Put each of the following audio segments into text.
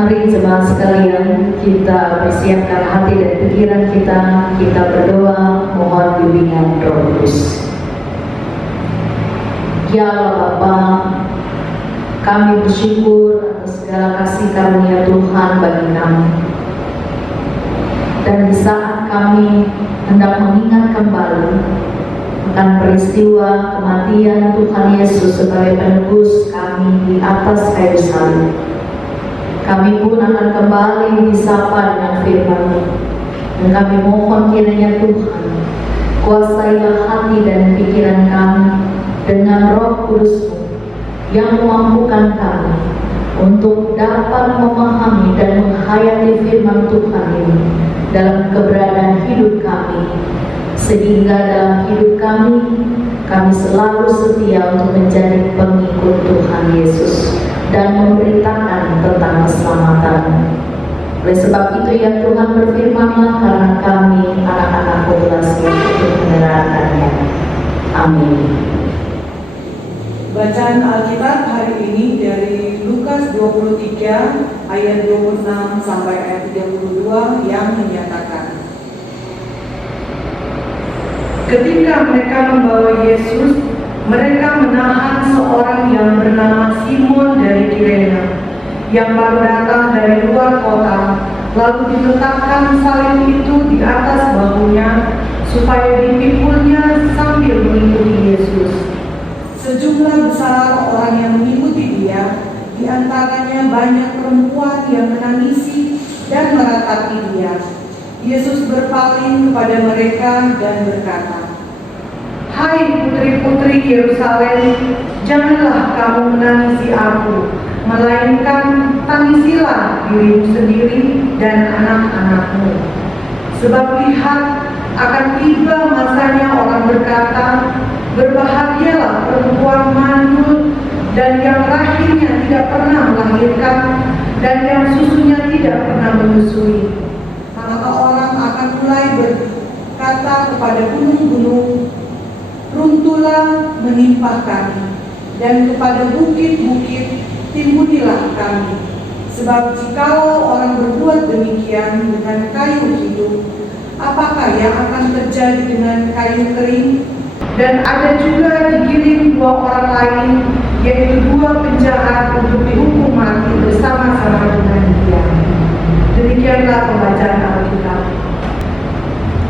Mari jemaat sekalian, kita persiapkan hati dan pikiran kita berdoa mohon bimbingan Roh Kudus. Ya Allah Bapa, kami bersyukur atas segala kasih karunia Tuhan bagi kami. Dan di saat kami hendak mengingat kembali akan peristiwa kematian Tuhan Yesus sebagai penebus kami di atas kayu salib, kami pun akan kembali disapa dengan firman-Mu. Dan kami mohon kiranya Tuhan, kuasailah hati dan pikiran kami dengan Roh Kudus-Mu yang memampukan kami untuk dapat memahami dan menghayati firman Tuhan ini dalam keberadaan hidup kami, sehingga dalam hidup kami selalu setia untuk menjadi pengikut Tuhan Yesus dan memberitakan tentang keselamatan. Oleh sebab itu ya Tuhan, berfirman-Lah, karena kami anak-anak-Mu telah siap untuk menerangkannya. Amin. Bacaan Alkitab hari ini dari Lukas 23 ayat 26 sampai ayat 32 yang menyatakan, ketika mereka membawa Yesus, mereka menahan seorang yang bernama Simon dari Kirene, yang baru datang dari luar kota, lalu diletakkan salib itu di atas bahunya, supaya dipikulnya sambil mengikuti Yesus. Sejumlah besar orang yang mengikuti Dia, di antaranya banyak perempuan yang menangisi dan meratapi Dia. Yesus berpaling kepada mereka dan berkata, "Hai putri-putri Yerusalem, janganlah kamu menangisi aku, melainkan tangisilah dirimu sendiri dan anak-anakmu. Sebab lihat, akan tiba masanya orang berkata, berbahagialah perempuan mandul dan yang rahimnya tidak pernah melahirkan dan yang susunya tidak pernah menyusui. Maka orang akan mulai berkata kepada gunung-gunung, runtuhlah menimpa kami, dan kepada bukit-bukit timbunilah kami. Sebab jikalau orang berbuat demikian dengan kayu hidup, apakah yang akan terjadi dengan kayu kering?" Dan ada juga digiring dua orang lain, yaitu dua penjahat, untuk dihukum mati bersama-sama dengan Dia. Demikianlah pembacaan Alkitab.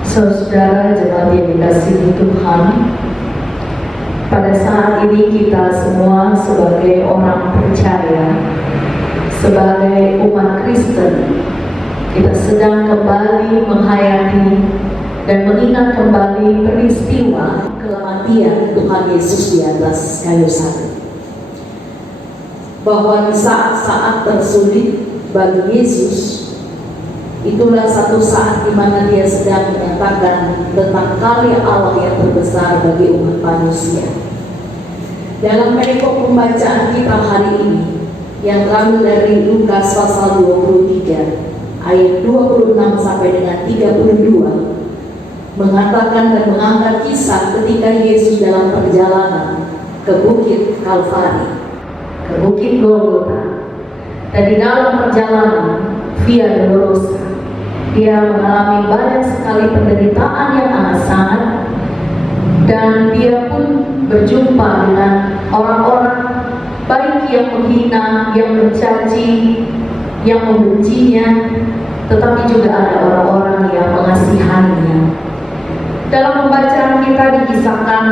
Saudara jemaat yang dikasihi Tuhan, pada saat ini kita semua sebagai orang percaya, sebagai umat Kristen, kita sedang kembali menghayati dan mengingat kembali peristiwa kematian Tuhan Yesus di atas kayu salib. Bahwa di saat-saat tersulit bagi Yesus, itulah satu saat di mana Dia sedang menyatakan tentang karya Allah yang terbesar bagi umat manusia. Dalam perikop pembacaan kita hari ini yang terambil dari Lukas pasal 23 ayat 26 sampai dengan 32, mengatakan dan mengangkat kisah ketika Yesus dalam perjalanan ke Bukit Kalvari, ke Bukit Golgota. Dan di dalam perjalanan Via Dolorosa, Dia mengalami banyak sekali penderitaan yang amat sangat, dan Dia pun berjumpa dengan orang-orang baik yang menghina, yang mencaci, yang membencinya, tetapi juga ada orang-orang yang mengasihaninya. Dalam pembacaan kita dikisahkan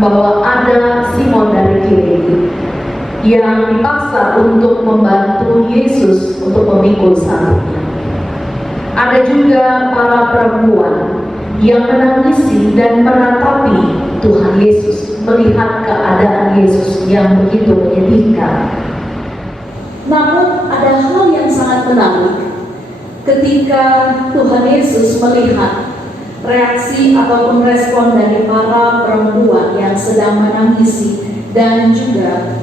bahwa ada Simon dari Kirene yang dipaksa untuk membantu Yesus untuk memikul salibnya. Ada juga para perempuan yang menangisi dan meratapi Tuhan Yesus, melihat keadaan Yesus yang begitu menyedihkan. Namun ada hal yang sangat menarik ketika Tuhan Yesus melihat reaksi ataupun respon dari para perempuan yang sedang menangisi dan juga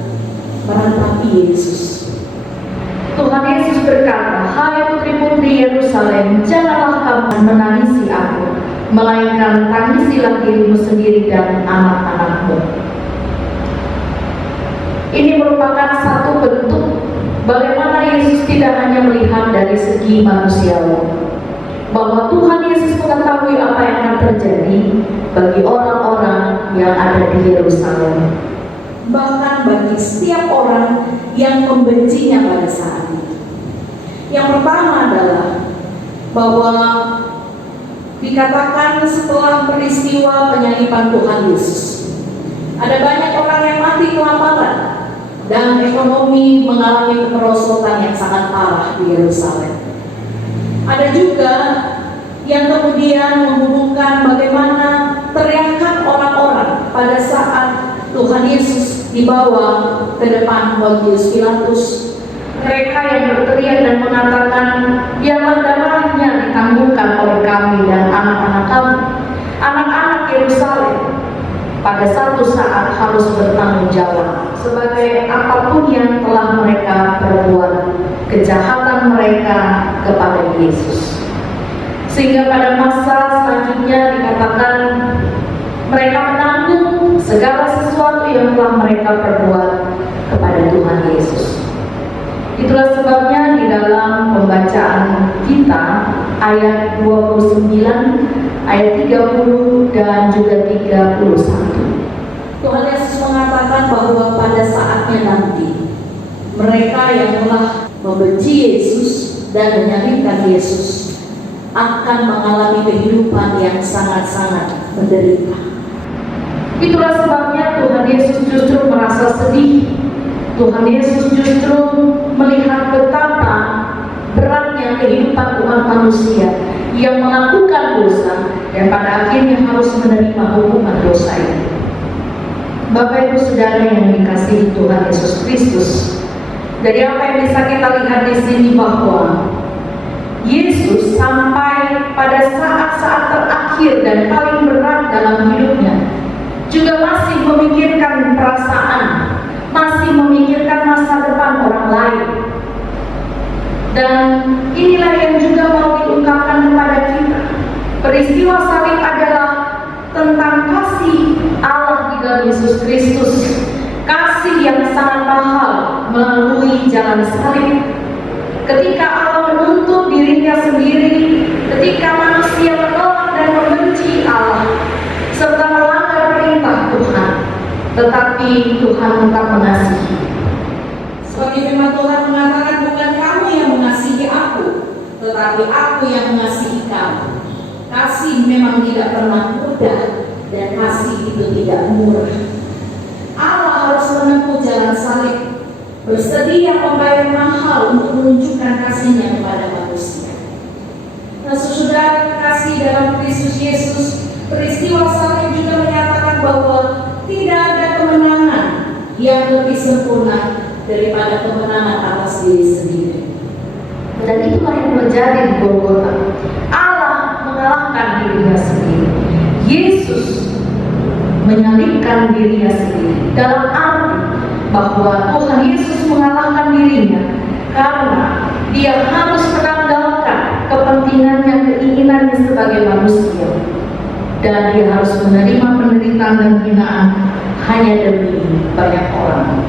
meratapi Yesus. Tuhan Yesus berkata, "Hai putri-putri Yerusalem, janganlah kamu menangisi aku, melainkan tangisilah dirimu sendiri dan anak-anakmu." Ini merupakan satu bentuk bagaimana Yesus tidak hanya melihat dari segi manusiawi, bahwa Tuhan Yesus mengetahui apa yang akan terjadi bagi orang-orang yang ada di Yerusalem, bahkan bagi setiap orang yang membencinya pada saat itu. Yang pertama adalah bahwa dikatakan setelah peristiwa penyaliban Tuhan Yesus, ada banyak orang yang mati kelaparan dan ekonomi mengalami kemerosotan yang sangat parah di Yerusalem. Ada juga yang kemudian menghubungkan bagaimana teriakan orang-orang pada saat Tuhan Yesus dibawa ke depan Pontius Pilatus. mereka yang berteriak dan mengatakan, biarlah darahnya ditanggungkan oleh kami dan anak-anak kami. Anak-anak Yerusalem pada satu saat harus bertanggung jawab sebagai apapun yang telah mereka perbuat, kejahatan mereka kepada Yesus. Sehingga pada masa selanjutnya dikatakan mereka menanggung segala sesuatu yang telah mereka perbuat kepada Tuhan Yesus. Itulah sebabnya di dalam pembacaan kita ayat 29, ayat 30 dan juga 31. Tuhan Yesus mengatakan bahwa pada saatnya nanti mereka yang telah membenci Yesus dan menyalibkan Yesus akan mengalami kehidupan yang sangat-sangat menderita. Itulah sebabnya Tuhan Yesus justru merasa sedih. Tuhan Yesus justru melihat betapa beratnya kehidupan umat manusia yang melakukan dosa dan pada akhirnya harus menerima hukuman dosa itu. Bapak Ibu Saudara yang dikasihi Tuhan Yesus Kristus, dari apa yang bisa kita lihat di sini bahwa Yesus sampai pada saat-saat terakhir dan paling berat dalam hidupnya juga masih memikirkan perasaan, masih memikirkan masa depan orang lain. Dan inilah yang juga mau diungkapkan kepada kita. Peristiwa salib adalah tentang kasih Allah di dalam Yesus Kristus, kasih yang sangat mahal melalui jalan salib. Ketika Allah menuntut dirinya sendiri, ketika manusia menolak dan membenci Allah serta melanggar perintah Tuhan, tetapi Tuhan tetap mengasihi. Seperti firman Tuhan mengatakan, bukan kamu yang mengasihi aku, tetapi aku yang mengasihi kamu. Kasih memang tidak pernah mudah dan kasih itu tidak murah. Allah harus menempuh jalan salib, bersedia membayar mahal untuk menunjukkan kasihnya kepada manusia. Nah, saudara kasih dalam Kristus Yesus, peristiwa salib juga menyatakan bahwa tidak ada kemenangan yang lebih sempurna daripada kemenangan atas diri sendiri. Dan itulah yang terjadi di Golgota. Allah mengalahkan dirinya sendiri. Yesus menyalibkan dirinya sendiri, dalam arti bahwa Tuhan Yesus mengalahkan dirinya karena dia harus menanggalkan kepentingannya, keinginannya sebagai manusia, dan dia harus menerima penderitaan dan hinaan hanya demi banyak orang.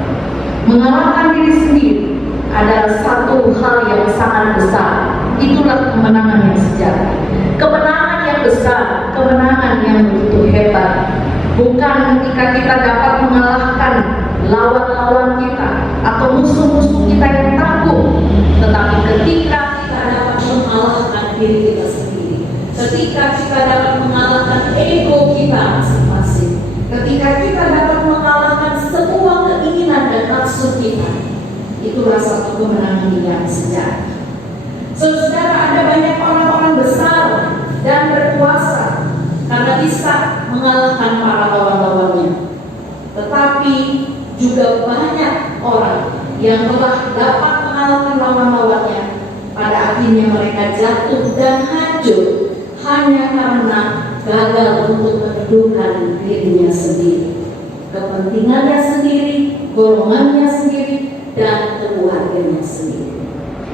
Mengalahkan diri sendiri adalah satu hal yang sangat besar. Itulah kemenangan yang sejati, kemenangan yang besar, kemenangan yang begitu hebat. Bukan ketika kita dapat mengalahkan lawan-lawan kita atau musuh-musuh kita yang tangguh, tetapi ketika kita dapat mengalahkan diri kita sendiri, ketika kita dapat mengalahkan ego kita masing-masing, ketika kita dapat mengalahkan semua keinginan dan nafsu kita, itulah satu kemenangan yang sejati. Saudara, ada banyak orang-orang besar dan berkuasa karena bisa mengalahkan para lawan-lawannya, tetapi juga banyak orang yang telah dapat mengalahkan lawan-lawannya, pada akhirnya mereka jatuh dan hancur hanya karena gagal untuk menundukkan dirinya sendiri, kepentingannya sendiri, golongannya sendiri, dan keluarganya sendiri.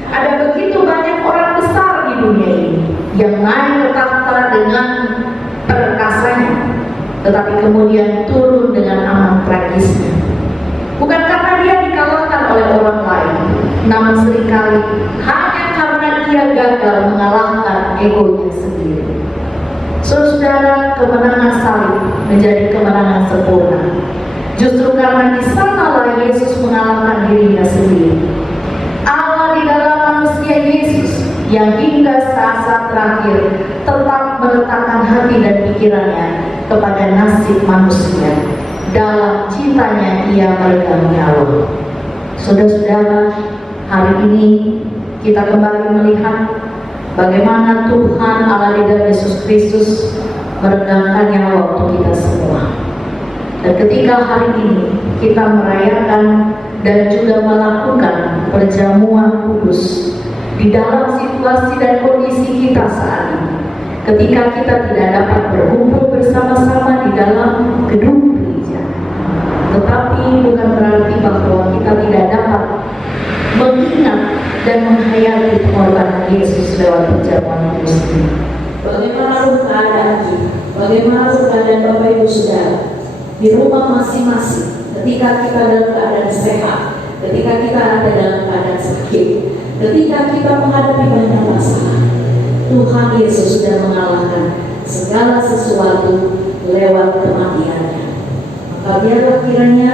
Ada begitu banyak orang besar di dunia ini yang naik ke tahta dengan perkasanya, tetapi kemudian turun dengan amat tragisnya. Bukan karena dia dikalahkan oleh orang lain, namun seringkali hanya karena ia gagal mengalahkan egonya sendiri. Saudara, kemenangan salib menjadi kemenangan sempurna. Justru karena di sanalah Yesus mengalahkan dirinya sendiri. Allah di dalam manusia Yesus yang hingga saat terakhir tetap meletakkan hati dan pikirannya kepada nasib manusia. Dalam cintanya ia meregang nyawa. Saudara-saudara, hari ini kita kembali melihat bagaimana Tuhan Allah di dalam Yesus Kristus meregangkan nyawa untuk kita semua. Dan ketika hari ini kita merayakan dan juga melakukan perjamuan kudus di dalam situasi dan kondisi kita saat ini, ketika kita tidak dapat berkumpul bersama-sama di dalam gedung gereja, tetapi bukan berarti bahwa kita tidak dapat mengingat dan menghayati pengorbanan Yesus lewat perjamuan kudus ini. Bagaimana keadaan kita? Bagaimana keadaan Bapak Ibu Saudara di rumah masing-masing? Ketika kita dalam keadaan sehat, ketika kita ada dalam keadaan sakit, ketika kita menghadapi banyak masalah, Tuhan Yesus sudah mengalahkan segala sesuatu lewat kematiannya. Maka biarlah kiranya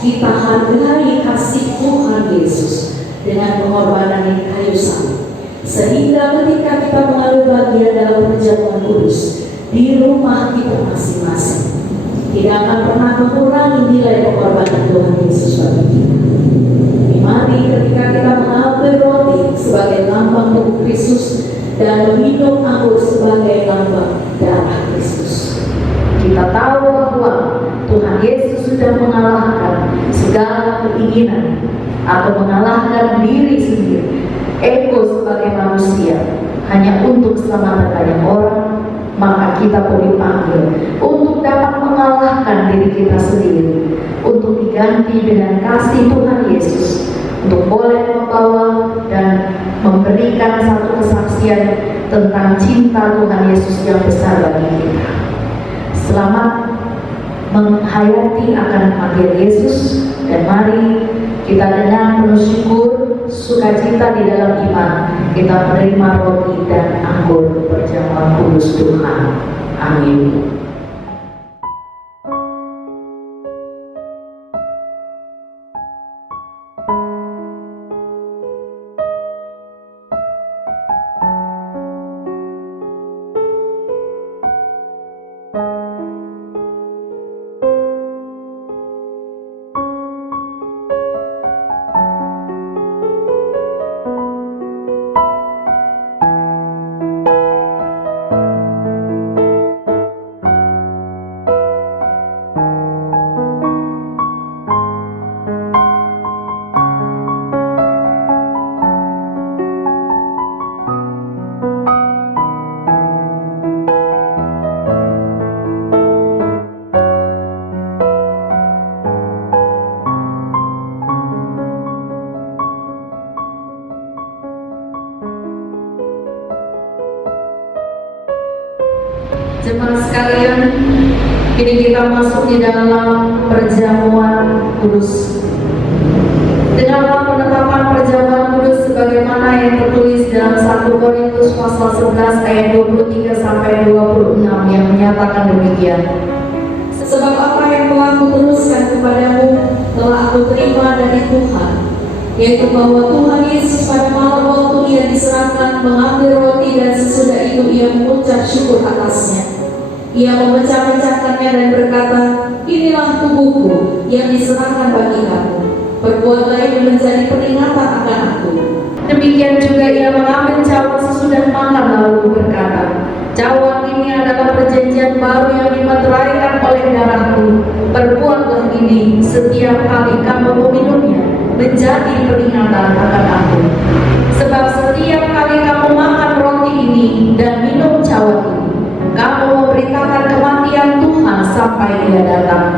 kita hargai kasih Tuhan Yesus dengan pengorbanan di kayu salib, sehingga ketika kita mengambil bagian dalam perjamuan kudus di rumah kita masing-masing, tidak akan pernah mengurangi nilai pengorbanan Tuhan Yesus bagi kita. Mari ketika kita mengambil roti sebagai lambang tubuh Kristus dan meminum anggur sebagai lambang darah Kristus, kita tahu bahwa Tuhan Yesus sudah mengalahkan segala keinginan atau mengalahkan diri sendiri, ego sebagai manusia hanya untuk keselamatan banyak orang. Maka kita pun dipanggil untuk dapat mengalahkan diri kita sendiri, untuk diganti dengan kasih Tuhan Yesus, untuk boleh membawa dan memberikan satu kesaksian tentang cinta Tuhan Yesus yang besar bagi kita. Selamat menghayati akan kematian Yesus, dan mari kita dengan penuh syukur, sukacita di dalam iman, kita menerima roti dan anggur perjamuan kudus Tuhan. Amin. Jemaat sekalian, kini kita masuk di dalam perjamuan kudus. Dengan penetapan perjamuan kudus sebagaimana yang tertulis dalam 1 Korintus pasal 11 ayat 23 sampai 26 yang menyatakan demikian. Sebab apa yang telah kuteruskan kepadamu telah aku terima dari Tuhan, yaitu bahwa Tuhan Yesus pada malam waktu ia diserahkan mengambil roti, dan sesudah itu ia mengucap syukur atasnya. Ia memecah-mecahkannya dan berkata, inilah tubuhku yang diserahkan bagi kamu. Perbuatlah ini menjadi peringatan akan aku. Demikian juga ia mengambil cawan sesudah makan lalu berkata, cawan ini adalah perjanjian baru yang dimeteraikan oleh darahku. Perbuatlah ini setiap kali kamu meminumnya menjadi peringatan akan aku. Sebab setiap kali kamu makan roti ini dan minum cawan ini, kamu memberitakan kematian Tuhan sampai Ia datang.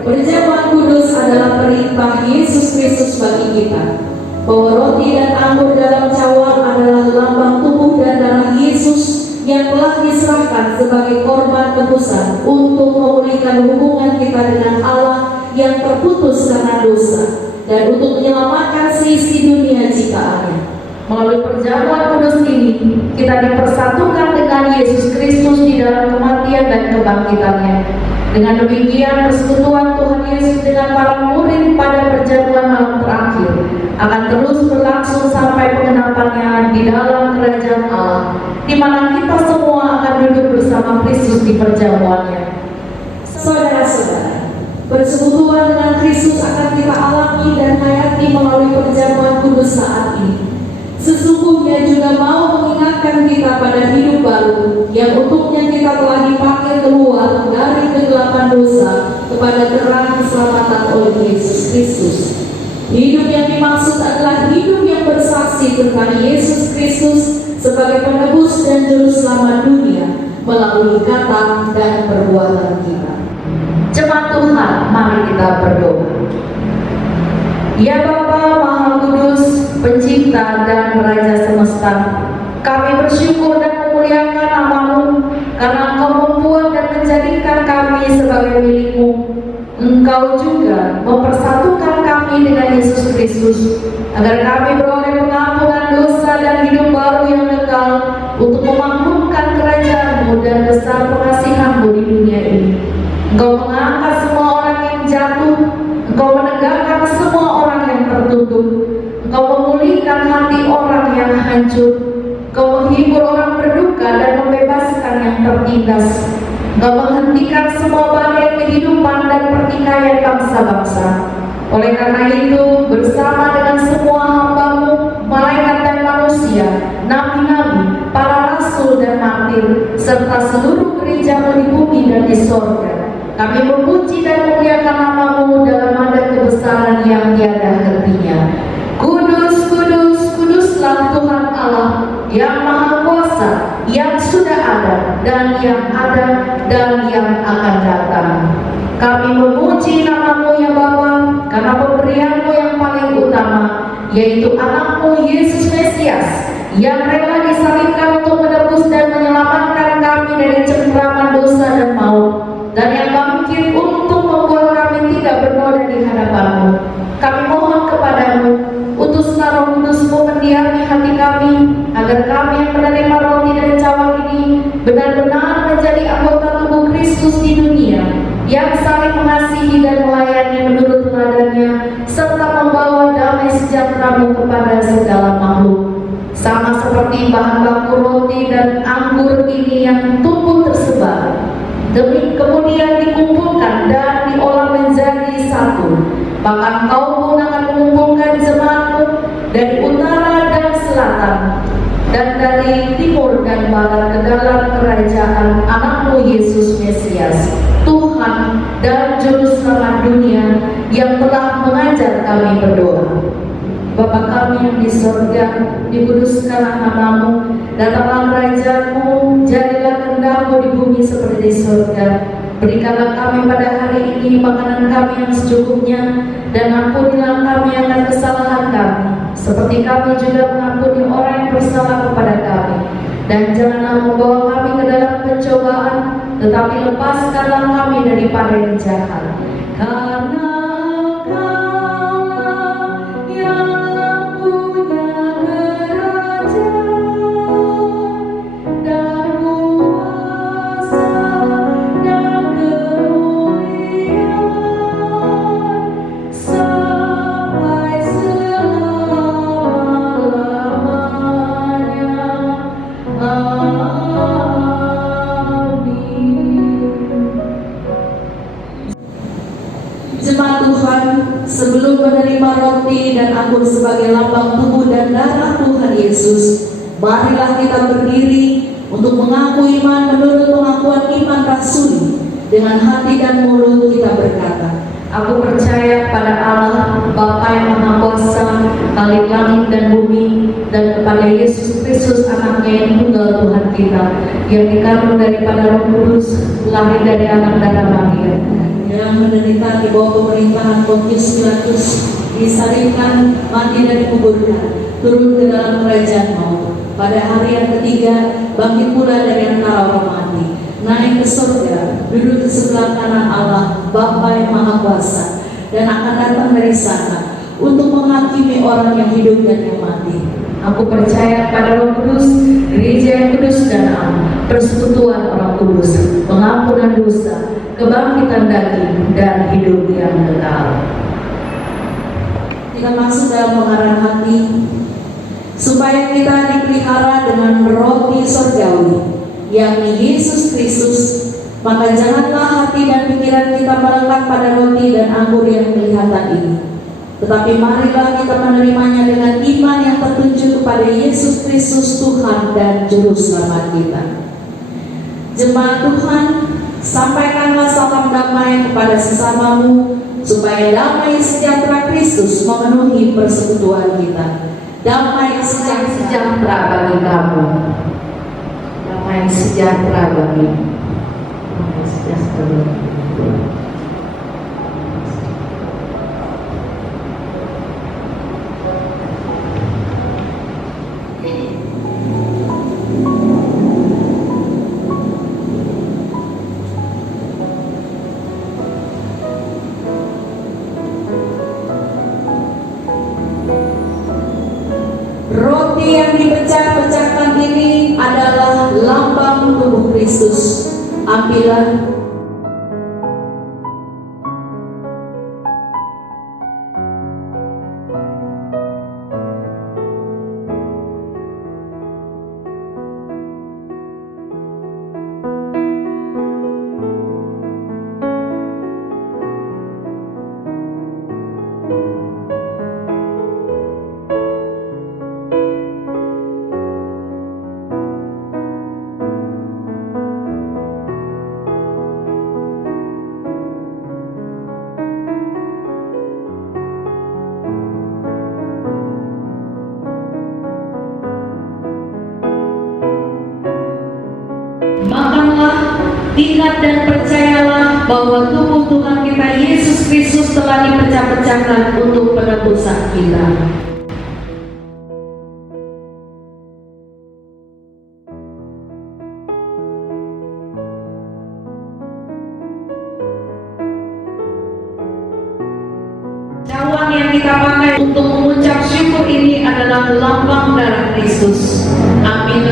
Perjamuan kudus adalah perintah Yesus Kristus bagi kita, bahwa roti dan anggur dalam cawan adalah lambang tubuh dan darah Yesus yang telah diserahkan sebagai korban tebusan untuk memulihkan hubungan kita dengan Allah yang terputus karena dosa, dan untuk menyelamatkan seisi dunia ciptaannya. Melalui perjamuan kudus ini, kita dipersatukan dengan Yesus Kristus di dalam kematian dan kebangkitannya. Dengan demikian, persekutuan Tuhan Yesus dengan para murid pada perjamuan malam terakhir akan terus berlangsung sampai pengenapannya di dalam kerajaan Allah, di mana kita semua akan duduk bersama Kristus di perjamuannya. Saudara-saudara, persekutuan dengan Kristus akan kita alami dan hayati melalui perjamuan kudus saat ini. Sesungguhnya juga mau mengingatkan kita pada hidup baru yang untuknya kita telah dipanggil keluar dari kegelapan dosa kepada terang keselamatan oleh Yesus Kristus. Hidup yang dimaksud adalah hidup yang bersaksi tentang Yesus Kristus sebagai penebus dan juru selamat dunia melalui kata dan perbuatan kita. Jemaat Tuhan, mari kita berdoa. Ya Bapa Maha Kudus, Pencipta dan Raja Semesta, kami bersyukur dan memuliakan nama-Mu karena Engkau membuat dan menjadikan kami sebagai milik-Mu. Engkau juga mempersatukan kami dengan Yesus Kristus agar kami beroleh pengampunan dosa dan hidup baru yang kekal untuk memakmurkan kerajaan-Mu dan besar pengasihan-Mu di dunia ini. Engkau mengangkat semua orang yang jatuh, Engkau menegakkan semua orang yang tertutup, Engkau memulihkan hati orang yang hancur, Engkau menghibur orang berduka dan membebaskan yang tertindas, Engkau menghentikan semua badai kehidupan dan pertikaian bangsa-bangsa. Oleh karena itu, bersama dengan semua hamba-Mu, malaikat dan manusia, nabi-nabi, para rasul dan martir, serta seluruh gereja-Mu di bumi dan di sorga, kami memuji dan memuliakan nama-Mu dalam nada kebesaran yang tiada hentinya. Kudus, kudus, kuduslah Tuhan Allah yang Maha Kuasa, yang sudah ada dan yang akan datang. Kami memuji nama-Mu ya Bapa, karena pemberian-Mu yang paling utama, yaitu anak-Mu Yesus Mesias, yang rela disalibkan untuk menebus dan menyelamatkan kami dari cengkraman dosa dan maut, dan yang bangkit untuk membuat kami tidak bernoda di hadapan-Mu. Kami mohon kepada-Mu, utuslah Roh Kudus-Mu mendiami hati kami, agar kami yang menerima roti dan cawan ini benar-benar menjadi anggota tubuh Kristus di dunia, yang saling mengasihi dan melayani menurut teladannya, serta membawa damai sejahtera-Mu kepada segala makhluk. Sama seperti bahan baku roti dan anggur ini yang tumbuh tersebar, demi kemudian dikumpulkan dan diolah menjadi satu, maka Engkau pun akan mengumpulkan jemaat-Mu dari utara dan selatan, dan dari timur dan barat ke dalam kerajaan anak-Mu Yesus Mesias, Tuhan dan Juru Selamat dunia, yang telah mengajar kami berdoa. Bapa kami yang di sorga, dikuduskanlah nama-Mu, datanglah kerajaan-Mu, jadilah kehendak-Mu di bumi seperti di sorga. Berikanlah kami pada hari ini makanan kami yang secukupnya, dan ampunilah kami akan kesalahan kami, seperti kami juga mengampuni orang yang bersalah kepada kami. Dan janganlah membawa kami ke dalam pencobaan, tetapi lepaskanlah kami daripada yang jahat. Karena Jemaat Tuhan, sebelum menerima roti dan anggur sebagai lambang tubuh dan darah Tuhan Yesus, marilah kita berdiri untuk mengaku iman menurut pengakuan iman rasuli. Dengan hati dan mulut kita berkata, Aku percaya pada Allah, Bapa yang Maha Kuasa, Khalik langit dan bumi, dan kepada Yesus Kristus anaknya yang tunggal Tuhan kita, yang dikandung daripada Roh Kudus, lahir dari anak darah Maria, yang menderita di bawah pemerintahan Pontius Pilatus, disalibkan, mati dan dikuburkan, turun ke dalam kerajaan maut. Pada hari yang ketiga, bangkit pula dari antara orang mati, naik ke surga, duduk di sebelah kanan Allah, Bapa yang Maha Kuasa, dan akan datang dari sana untuk menghakimi orang yang hidup dan yang mati. Aku percaya pada Roh Kudus, Gereja yang kudus dan am, persekutuan orang kudus, pengampunan dosa, kebangkitan daging, dan hidup yang kekal. Kita masuk dalam pengarah hati, supaya kita dipelihara dengan roti surgawi, yakni Yesus Kristus. Maka janganlah hati dan pikiran kita melekat pada roti dan anggur yang kelihatan ini, tetapi marilah kita menerimanya dengan iman yang tertuju kepada Yesus Kristus Tuhan dan Juru Selamat kita. Jemaat Tuhan, sampaikanlah salam damai kepada sesamamu, supaya damai sejahtera Kristus memenuhi persekutuan kita. Damai sejahtera bagi kamu. Damai sejahtera bagi. Damai sejahtera bagi. Roti yang dipecah-pecahkan ini adalah lambang tubuh Kristus. Ambillah. Makanlah, ingat dan percayalah bahwa tubuh Tuhan kita Yesus Kristus telah dipecah-pecahkan untuk penebusan kita. Cawan yang kita pakai untuk mengucap syukur ini adalah lambang darah Kristus. Amin.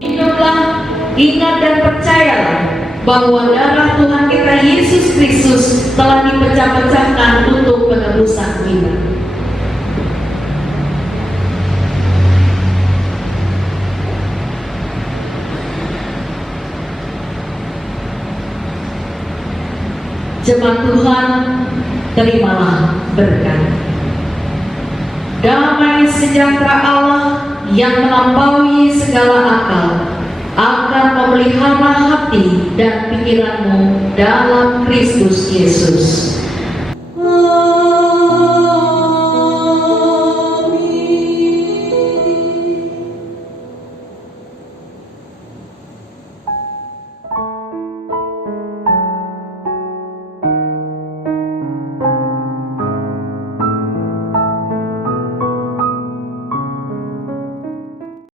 Minumlah, ingat dan percayalah bahwa darah Tuhan kita Yesus Kristus telah dipecah-pecahkan untuk penebusan kita. Jemaat Tuhan, terimalah berkat. Damai sejahtera Allah yang melampaui segala akal akan memelihara hati dan pikiranmu dalam Kristus Yesus.